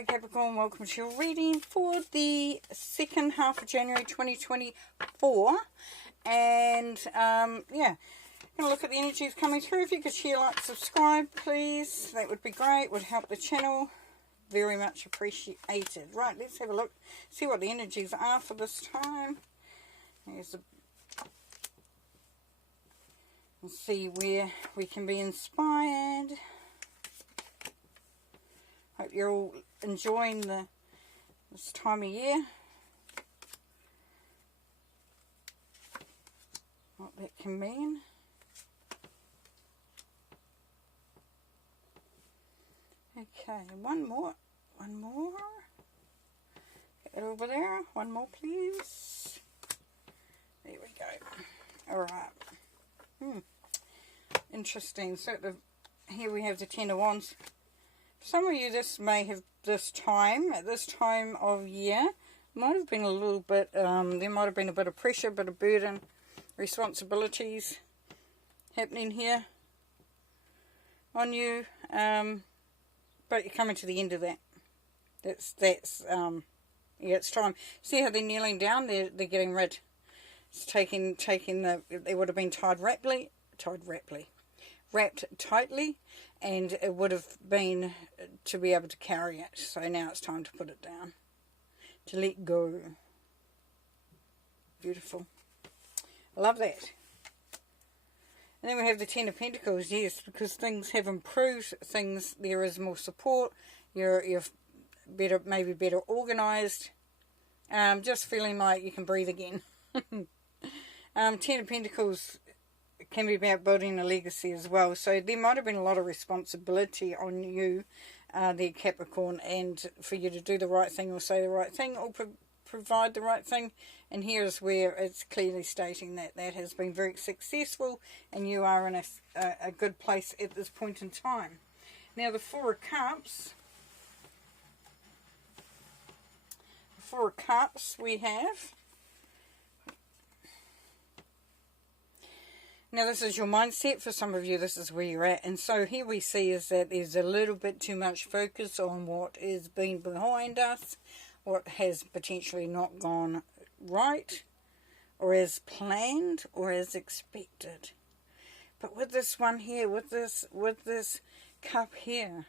Hello Capricorn, welcome to your reading for the second half of January 2024. And yeah, going to look at the energies coming through. If you could share, like, subscribe please, that would be great, would help the channel, very much appreciated. Right, let's have a look, see what the energies are for this time. Let's see where we can be inspired. Hope you're all enjoying this time of year. What that can mean. Okay, one more. Get it over there. One more, please. There we go. Alright. Interesting. So here we have the Ten of Wands. For some of you, this may have at this time of year, might have been a little bit, there might have been a bit of pressure, a bit of burden, responsibilities happening here on you, but you're coming to the end of that. Yeah, it's time. See how they're kneeling down? They're getting rid. It's taking they would have been wrapped tightly, and it would have been to be able to carry it. So now it's time to put it down, to let go. Beautiful. I love that. And then we have the Ten of Pentacles. Yes, because things have improved. There is more support. You're better, maybe better organised. Just feeling like you can breathe again. Ten of Pentacles can be about building a legacy as well. So there might have been a lot of responsibility on you, there Capricorn, and for you to do the right thing or say the right thing or provide the right thing. And here is where it's clearly stating that that has been very successful and you are in a good place at this point in time. Now the Four of Cups. The Four of Cups we have. Now this is your mindset. For some of you, this is where you're at. And so here we see is that there's a little bit too much focus on what is being behind us, what has potentially not gone right, or as planned, or as expected. But with this one here, with this cup here,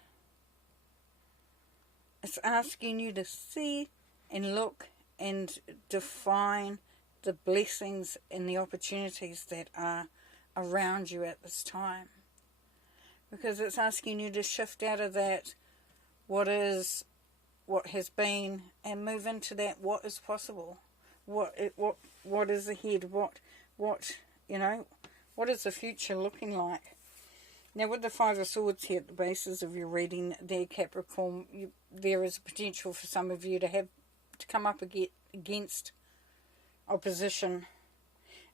it's asking you to see and look and define the blessings and the opportunities that are around you at this time, because it's asking you to shift out of that what has been and move into that what is possible, what is ahead, what is the future looking like. Now with the Five of Swords here at the basis of your reading there Capricorn, there is a potential for some of you to come up against opposition.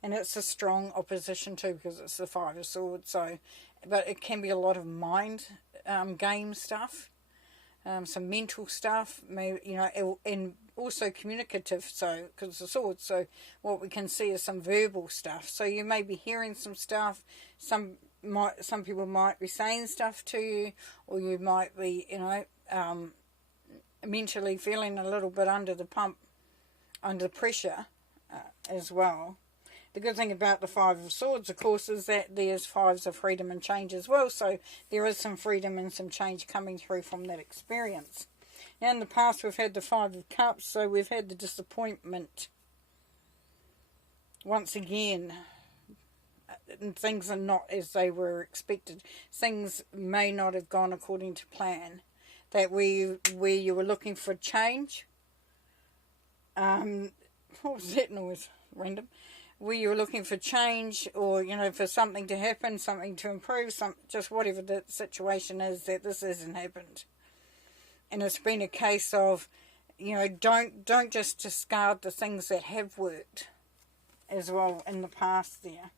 And it's a strong opposition too, because it's the Five of Swords. So, but it can be a lot of mind game stuff, some mental stuff, maybe, and also communicative. So, because it's the Swords, so what we can see is some verbal stuff. So you may be hearing some stuff. Some people might be saying stuff to you, or you might be, mentally feeling a little bit under the pump, under pressure as well. The good thing about the Five of Swords, of course, is that there's fives of freedom and change as well. So there is some freedom and some change coming through from that experience. Now in the past we've had the Five of Cups, so we've had the disappointment. Once again, things are not as they were expected. Things may not have gone according to plan. That where you were looking for change. What was that noise? Random. Where you were looking for change, or for something to happen, something to improve, just whatever the situation is, that this hasn't happened. And it's been a case of, don't just discard the things that have worked as well in the past there.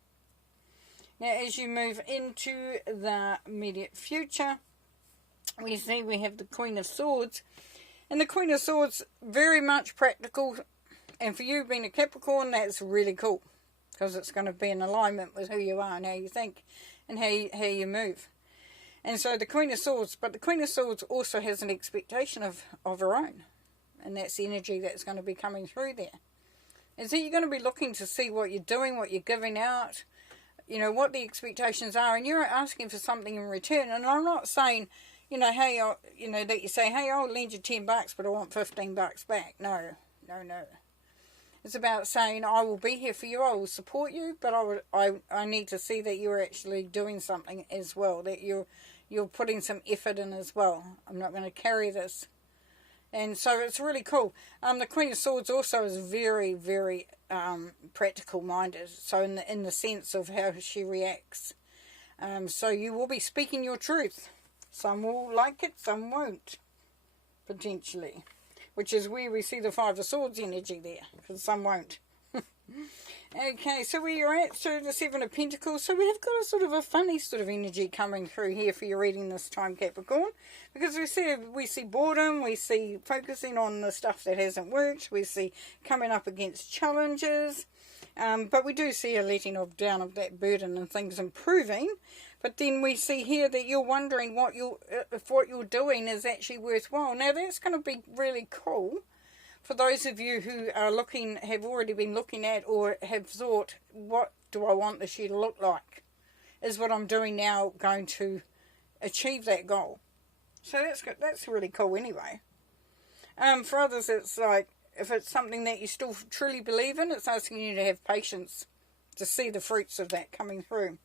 Now as you move into the immediate future, we see we have the Queen of Swords, and the Queen of Swords very much practical. And for you being a Capricorn, that's really cool, because it's going to be in alignment with who you are and how you think and how you move. And so the Queen of Swords, but the Queen of Swords also has an expectation of her own. And that's the energy that's going to be coming through there. And so you're going to be looking to see what you're doing, what you're giving out, you know, what the expectations are. And you're asking for something in return. And I'm not saying, you know, hey, you know, that you say, hey, I'll lend you $10, but I want $15 back. No, no, no. It's about saying, I will be here for you, I will support you, but I need to see that you're actually doing something as well, that you're putting some effort in as well. I'm not going to carry this. And so it's really cool. The Queen of Swords also is very, very practical minded. So in the sense of how she reacts. So you will be speaking your truth. Some will like it, some won't. Potentially. Which is where we see the Five of Swords energy there. Because some won't. Okay, so where you're at, so the Seven of Pentacles, so we have got a sort of a funny sort of energy coming through here for your reading this time, Capricorn, because we see boredom, we see focusing on the stuff that hasn't worked, we see coming up against challenges, but we do see a letting down of that burden and things improving, but then we see here that you're wondering if what you're doing is actually worthwhile. Now that's going to be really cool. For those of you who are have already been looking at or have thought, what do I want this year to look like? Is what I'm doing now going to achieve that goal? So that's really cool anyway. For others, it's like, if it's something that you still truly believe in, it's asking you to have patience to see the fruits of that coming through.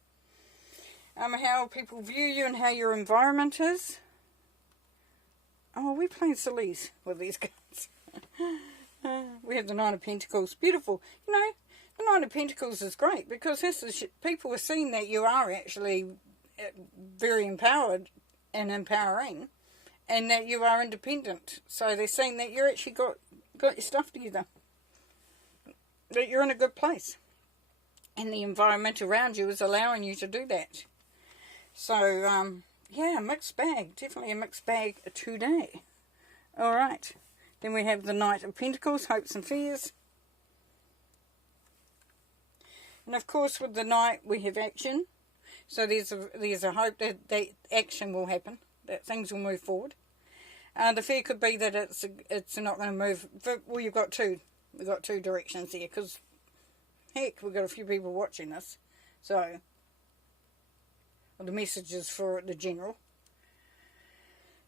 How people view you and how your environment is. Oh, we're playing sillies with these cards. We have the Nine of Pentacles. Beautiful. You know, the Nine of Pentacles is great because people are seeing that you are actually very empowered and empowering and that you are independent. So they're saying that you're actually got your stuff together. That you're in a good place. And the environment around you is allowing you to do that. So, yeah, mixed bag. Definitely a mixed bag today. Alright. Then we have the Knight of Pentacles, hopes and fears. And of course with the Knight we have action. So there's a hope that action will happen, that things will move forward. The fear could be that it's not going to move. Well, you've got two. We've got two directions here because, heck, we've got a few people watching this. So, well, the message is for the general.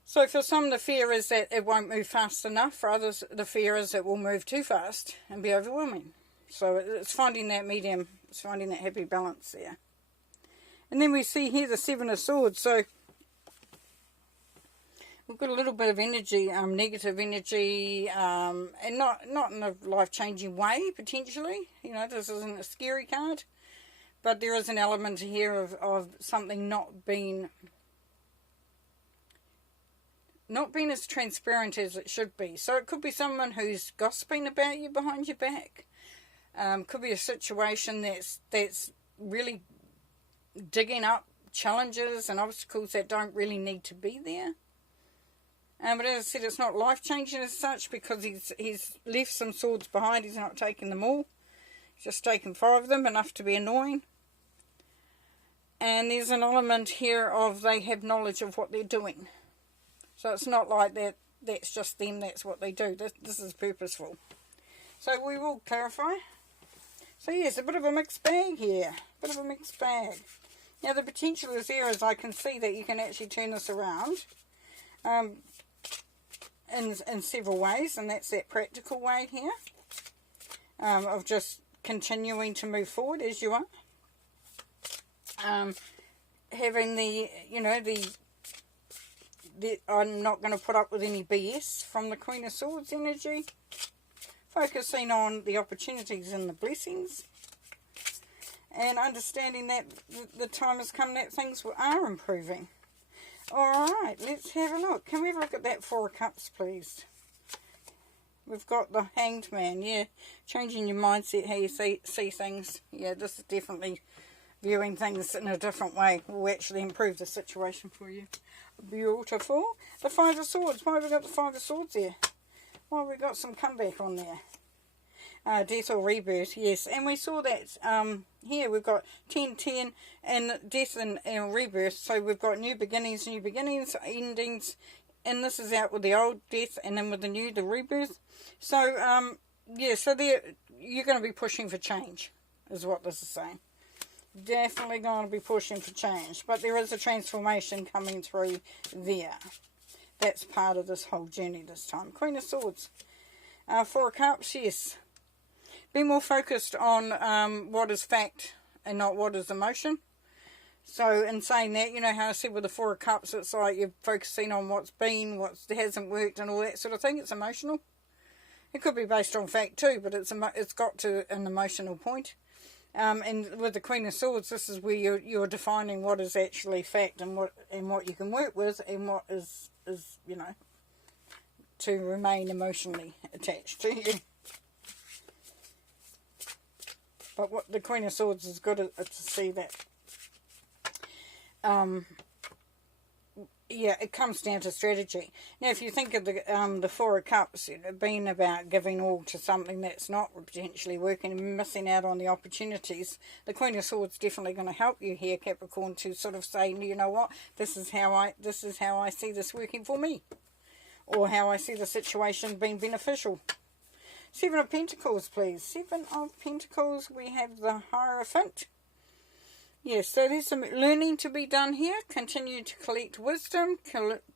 So for some, the fear is that it won't move fast enough. For others, the fear is it will move too fast and be overwhelming. So it's finding that medium. It's finding that happy balance there. And then we see here the Seven of Swords. So we've got a little bit of energy, negative energy, and not in a life-changing way, potentially. You know, this isn't a scary card. But there is an element here of something not being as transparent as it should be. So it could be someone who's gossiping about you behind your back. Could be a situation that's really digging up challenges and obstacles that don't really need to be there. But as I said, it's not life-changing as such because he's left some swords behind. He's not taking them all. He's just taken 5 of them, enough to be annoying. And there's an element here of they have knowledge of what they're doing. So it's not like that's just them, that's what they do. This is purposeful. So we will clarify. So yes, a bit of a mixed bag here. Bit of a mixed bag. Now the potential is there, as I can see that you can actually turn this around in several ways. And that's that practical way here. Of just continuing to move forward as you are. Having I'm not going to put up with any BS from the Queen of Swords energy. Focusing on the opportunities and the blessings. And understanding that the time has come that things are improving. Alright, let's have a look. Can we have a look at that Four of Cups, please? We've got the Hanged Man, yeah. Changing your mindset, how you see things. Yeah, this is definitely viewing things in a different way will actually improve the situation for you. Beautiful. The Five of Swords. Why have we got the Five of Swords there? Why have we got some comeback on there? Death or rebirth, yes. And we saw that here we've got 10, and death and rebirth. So we've got new beginnings, endings. And this is out with the old, death, and then with the new, the rebirth. So, yeah, so you're going to be pushing for change, is what this is saying. Definitely going to be pushing for change. But there is a transformation coming through there. That's part of this whole journey this time. Queen of Swords. Four of Cups, yes. Be more focused on what is fact and not what is emotion. So in saying that, you know how I said with the Four of Cups, it's like you're focusing on what's been, what hasn't worked and all that sort of thing. It's emotional. It could be based on fact too, but it's got to an emotional point. And with the Queen of Swords, this is where you're defining what is actually fact and what you can work with, and what is you know, to remain emotionally attached to you. But what the Queen of Swords is good at, to see that. Yeah, it comes down to strategy. Now, if you think of the Four of Cups being about giving all to something that's not potentially working and missing out on the opportunities, the Queen of Swords definitely going to help you here, Capricorn, to sort of say, you know what, this is how I see this working for me, or how I see the situation being beneficial. Seven of Pentacles, please. Seven of Pentacles. We have the Hierophant. Yes, so there's some learning to be done here. Continue to collect wisdom.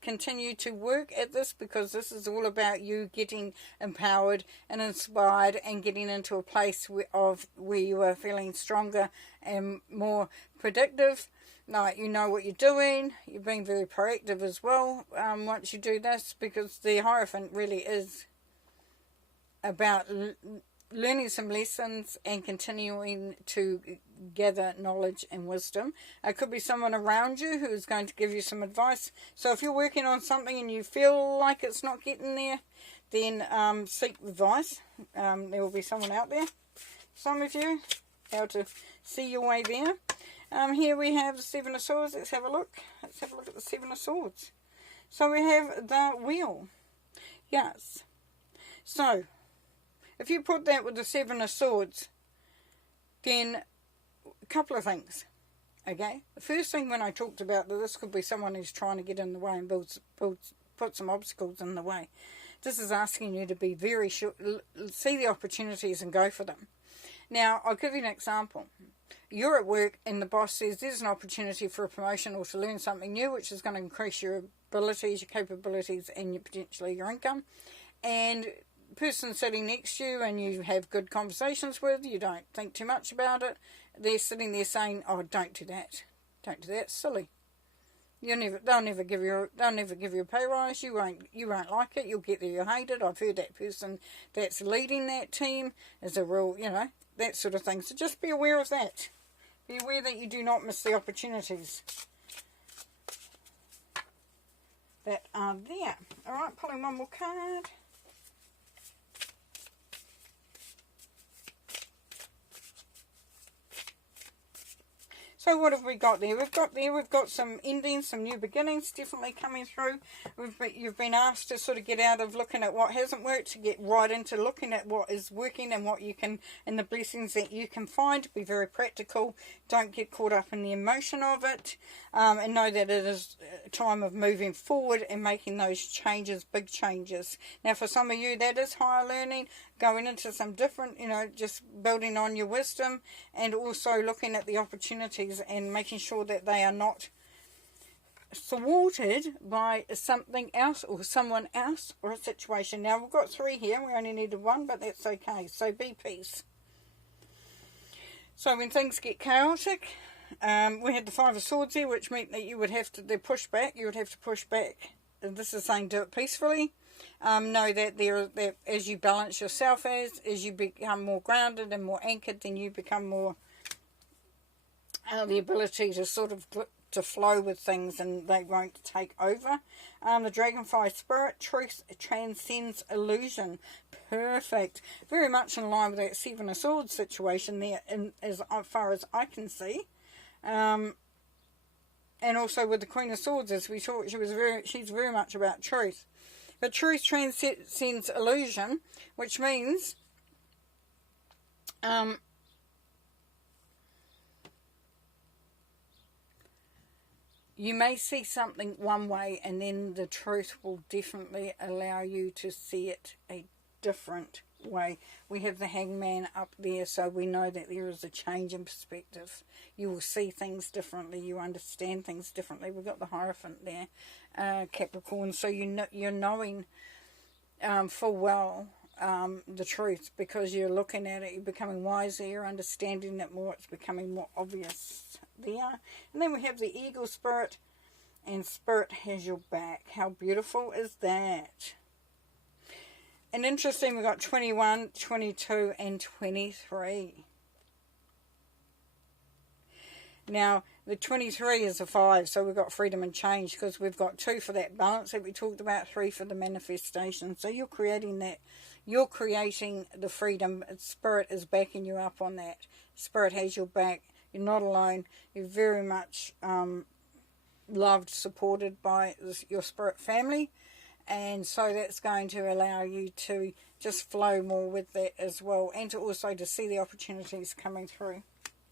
Continue to work at this, because this is all about you getting empowered and inspired and getting into a place where you are feeling stronger and more predictive. Like, you know what you're doing. You're being very proactive as well once you do this, because the Hierophant really is about learning some lessons and continuing to gather knowledge and wisdom. It could be someone around you who is going to give you some advice. So if you're working on something and you feel like it's not getting there, then seek advice. There will be someone out there, some of you, how to see your way there. Here we have the Seven of Swords. Let's have a look. Let's have a look at the Seven of Swords. So we have the Wheel. Yes. So if you put that with the Seven of Swords, then a couple of things, okay? The first thing, when I talked about that this could be someone who's trying to get in the way and put some obstacles in the way. This is asking you to be very sure, see the opportunities and go for them. Now, I'll give you an example. You're at work and the boss says there's an opportunity for a promotion or to learn something new, which is going to increase your abilities, your capabilities, and potentially your income. And person sitting next to you and you have good conversations with, you don't think too much about it, they're sitting there saying, oh, don't do that, it's silly. They'll never give you a pay rise. You won't like it. You'll get there, you'll hate it. I've heard that person that's leading that team is a real, you know, that sort of thing. So just be aware of that. Be aware that you do not miss the opportunities that are there. Alright, pulling one more card. So what have we got there? We've got some endings, some new beginnings definitely coming through. You've been asked to sort of get out of looking at what hasn't worked, to get right into looking at what is working and what you can, and the blessings that you can find. Be very practical. Don't get caught up in the emotion of it, and know that it is a time of moving forward and making those changes, big changes. Now, for some of you, that is higher learning, going into some different, you know, just building on your wisdom, and also looking at the opportunities and making sure that they are not thwarted by something else or someone else or a situation. Now, we've got 3 here. We only needed 1, but that's okay. So be peace. So when things get chaotic, we had the 5 of Swords here, which meant that you would have to push back. You would have to push back. And this is saying do it peacefully. Know that as you balance yourself, as you become more grounded and more anchored, then you become more the ability to sort of to flow with things and they won't take over. The Dragonfly Spirit, truth transcends illusion. Perfect. Very much in line with that 7 of Swords situation there, as far as I can see. And also with the Queen of Swords, as we talked, she's very much about truth. But truth transcends illusion, which means You may see something one way, and then the truth will definitely allow you to see it a different way. We have the Hangman up there, so we know that there is a change in perspective. You will see things differently. You understand things differently. We've got the Hierophant there, Capricorn. So you're knowing full well the truth, because you're looking at it. You're becoming wiser. You're understanding it more. It's becoming more obvious there. And then we have the Eagle Spirit, and Spirit has your back. How beautiful is that? And interesting, we've got 21, 22, and 23. Now, the 23 is a 5, so we've got freedom and change, because we've got 2 for that balance that we talked about, 3 for the manifestation. So you're creating that. You're creating the freedom. Spirit is backing you up on that. Spirit has your back. You're not alone. You're very much loved, supported by your spirit family. And so that's going to allow you to just flow more with that as well. And to also to see the opportunities coming through.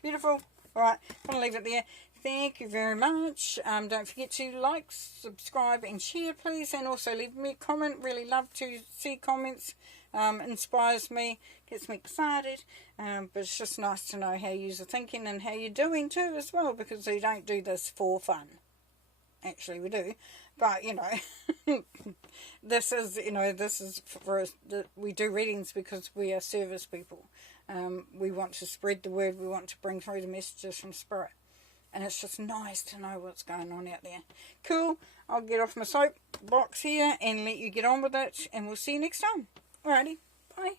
Beautiful. Alright, I'm going to leave it there. Thank you very much. Don't forget to like, subscribe and share, please. And also leave me a comment. Really love to see comments. Inspires me, gets me excited, but it's just nice to know how you're thinking and how you're doing too as well, because we don't do this for fun. Actually we do, but this is for us. We do readings because we are service people. We want to spread the word. We want to bring through the messages from Spirit, and it's just nice to know what's going on out there. Cool. I'll get off my soapbox here and let you get on with it, and we'll see you next time. Alrighty, bye.